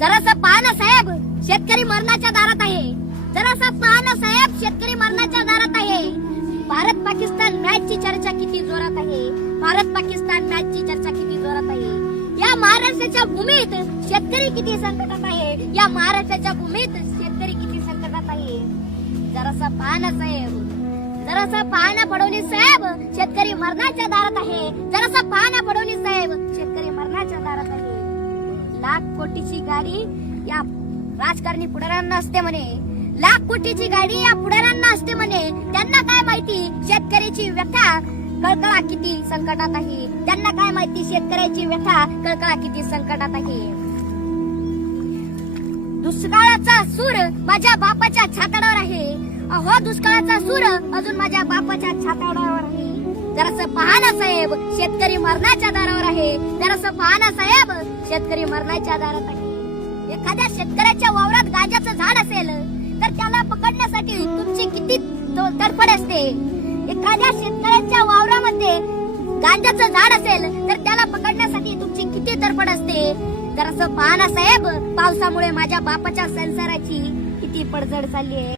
जरासं पहा ना साहेब, शेतकरी मरणाच्या दारात आहे. जरासं पहा ना साहेब, शेतकरी मरणाच्या दारात आहे. भारत पाकिस्तान मॅचची चर्चा किती जोरात आहे. भारत पाकिस्तान मॅचची चर्चा किती जोरात आहे. या महाराष्ट्राच्या भूमीत शेतकरी किती संकटात आहे. या महाराष्ट्राच्या भूमीत शेतकरी किती संकटात आहे. जरासं पहा ना साहेब, जरासं पहा ना फडणवीस साहेब, शेतकरी मरणाच्या दारात आहे. जरासं पहा ना फडणवीस साहेब, शेतकरी मरणाच्या दारात आहे. लाख कोटीची गाडी या राजकारणी पुढाऱ्यांना असते म्हणे. लाख कोटीची गाडी या पुढाऱ्यांना असते म्हणे. त्यांना काय माहिती शेतकऱ्याची व्यथा कळकळा किती संकटात आहे. त्यांना काय माहिती शेतकऱ्याची व्यथा कळकळा किती संकटात आहे. दुष्काळाचा सूर माझ्या बापाच्या छाताडावर आहे. अहो दुष्काळाचा सूर अजून माझ्या बापाच्या छाताडावर आहे. जरासं पहा ना साहेब, शेतकरी मरणाच्या दारावर आहे. जरासं पहा ना साहेब, शेतकरी मरणाच्या दारात आहे. एखाद्या शेतकऱ्याच्या वावरात गांजाचं झाड असेल तर त्याला पकडण्यासाठी तुमची किती तडफड असते. एखाद्या शेतकऱ्याच्या वावरामध्ये गांजाचं झाड असेल तर त्याला पकडण्यासाठी तुमची किती तडफड असते. जरासं पहा ना साहेब, पावसामुळे माझ्या बापाच्या संसाराची किती पडझड चालली आहे.